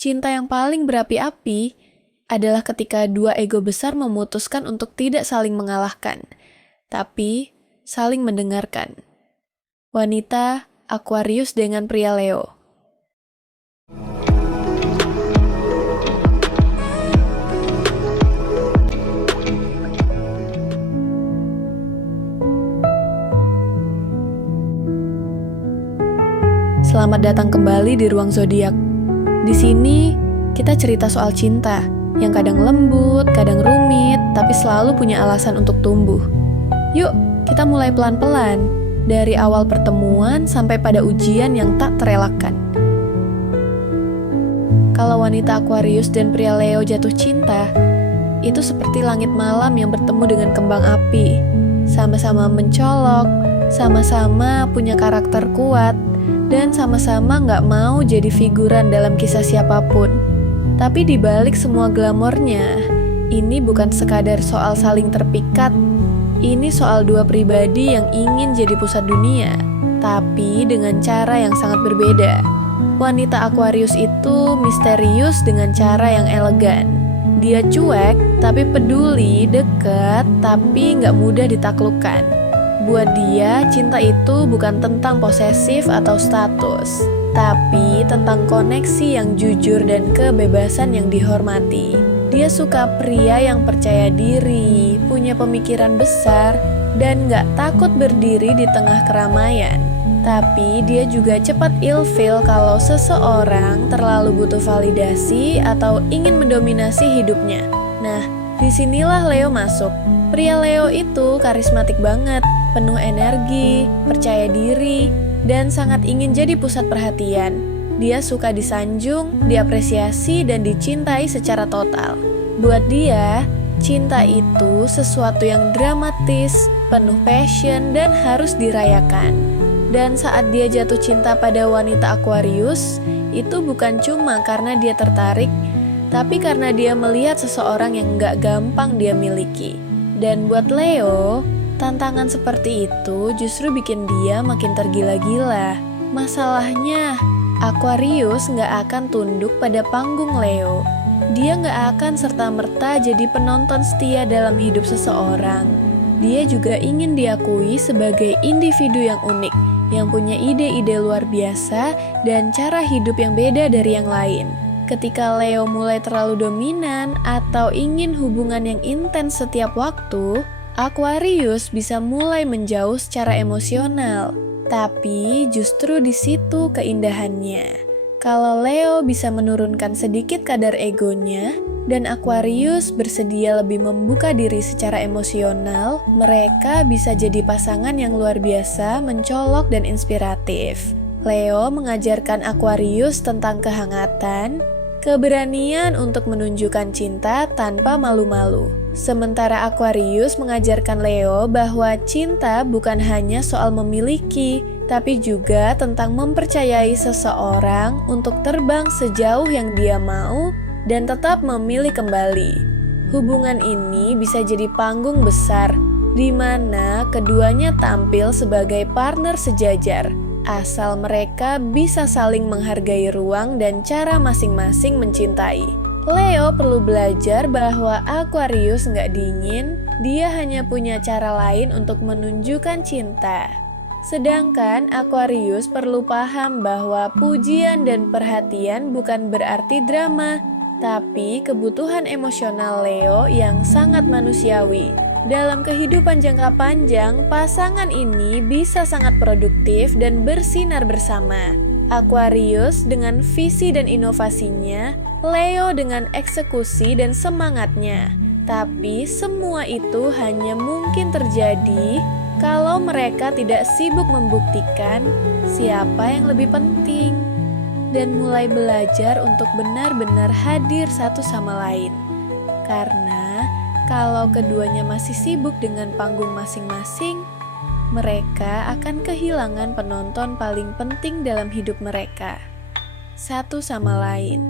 Cinta yang paling berapi-api adalah ketika dua ego besar memutuskan untuk tidak saling mengalahkan, tapi saling mendengarkan. Wanita Aquarius dengan pria Leo. Selamat datang kembali di Ruang Zodiak. Di sini kita cerita soal cinta yang kadang lembut, kadang rumit, tapi selalu punya alasan untuk tumbuh. Yuk, kita mulai pelan-pelan dari awal pertemuan sampai pada ujian yang tak terelakkan. Kalau wanita Aquarius dan pria Leo jatuh cinta, itu seperti langit malam yang bertemu dengan kembang api. Sama-sama mencolok, sama-sama punya karakter kuat, dan sama-sama gak mau jadi figuran dalam kisah siapapun. Tapi di balik semua glamornya, ini bukan sekadar soal saling terpikat. Ini soal dua pribadi yang ingin jadi pusat dunia, tapi dengan cara yang sangat berbeda. Wanita Aquarius itu misterius dengan cara yang elegan. Dia cuek, tapi peduli, dekat, tapi gak mudah ditaklukkan. Buat dia, cinta itu bukan tentang posesif atau status, tapi tentang koneksi yang jujur dan kebebasan yang dihormati. Dia suka pria yang percaya diri, punya pemikiran besar, dan gak takut berdiri di tengah keramaian. Tapi dia juga cepat ilfil kalau seseorang terlalu butuh validasi atau ingin mendominasi hidupnya. Nah, disinilah Leo masuk. Pria Leo itu karismatik banget, penuh energi, percaya diri, dan sangat ingin jadi pusat perhatian. Dia suka disanjung, diapresiasi, dan dicintai secara total. Buat dia, cinta itu sesuatu yang dramatis, penuh passion, dan harus dirayakan. Dan saat dia jatuh cinta pada wanita Aquarius, itu bukan cuma karena dia tertarik, tapi karena dia melihat seseorang yang gak gampang dia miliki. Dan buat Leo, tantangan seperti itu justru bikin dia makin tergila-gila. Masalahnya, Aquarius gak akan tunduk pada panggung Leo. Dia gak akan serta-merta jadi penonton setia dalam hidup seseorang. Dia juga ingin diakui sebagai individu yang unik, yang punya ide-ide luar biasa dan cara hidup yang beda dari yang lain. Ketika Leo mulai terlalu dominan atau ingin hubungan yang intens setiap waktu, Aquarius bisa mulai menjauh secara emosional. Tapi justru di situ keindahannya. Kalau Leo bisa menurunkan sedikit kadar egonya, dan Aquarius bersedia lebih membuka diri secara emosional, mereka bisa jadi pasangan yang luar biasa, mencolok dan inspiratif. Leo mengajarkan Aquarius tentang kehangatan, keberanian untuk menunjukkan cinta tanpa malu-malu. Sementara Aquarius mengajarkan Leo bahwa cinta bukan hanya soal memiliki, tapi juga tentang mempercayai seseorang untuk terbang sejauh yang dia mau dan tetap memilih kembali. Hubungan ini bisa jadi panggung besar, di mana keduanya tampil sebagai partner sejajar, asal mereka bisa saling menghargai ruang dan cara masing-masing mencintai. Leo perlu belajar bahwa Aquarius nggak dingin, dia hanya punya cara lain untuk menunjukkan cinta. Sedangkan Aquarius perlu paham bahwa pujian dan perhatian bukan berarti drama, tapi kebutuhan emosional Leo yang sangat manusiawi. Dalam kehidupan jangka panjang, pasangan ini bisa sangat produktif dan bersinar bersama. Aquarius dengan visi dan inovasinya, Leo dengan eksekusi dan semangatnya. Tapi semua itu hanya mungkin terjadi kalau mereka tidak sibuk membuktikan siapa yang lebih penting dan mulai belajar untuk benar-benar hadir satu sama lain. Karena kalau keduanya masih sibuk dengan panggung masing-masing, mereka akan kehilangan penonton paling penting dalam hidup mereka, satu sama lain.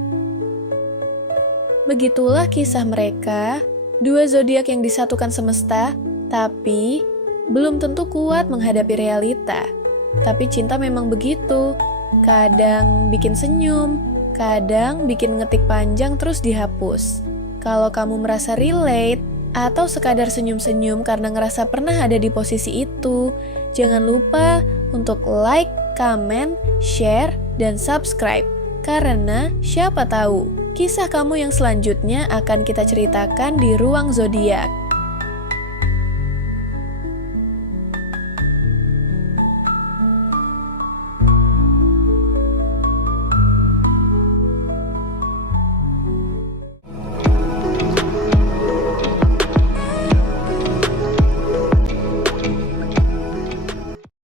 Begitulah kisah mereka, dua zodiak yang disatukan semesta, tapi belum tentu kuat menghadapi realita. Tapi cinta memang begitu, kadang bikin senyum, kadang bikin ngetik panjang terus dihapus. Kalau kamu merasa relate, atau sekadar senyum-senyum karena ngerasa pernah ada di posisi itu, jangan lupa untuk like, comment, share, dan subscribe. Karena siapa tahu, kisah kamu yang selanjutnya akan kita ceritakan di Ruang Zodiak.